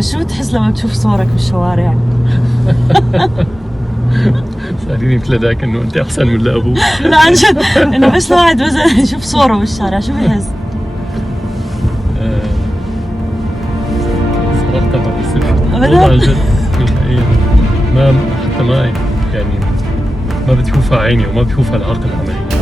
بس شو تحس لما تشوف صورك بالشوارع؟ سأليني مثل ذاك انه انت احسن من ابوك. لا عن جد انه بس الواحد يشوف صوره بالشارع شو بيحس؟ صراحة ما بصير أبداً؟ عن جد نهائيا. ما حتى ما يعني ما بتشوفها عيني وما بتشوفها العقل عمليا.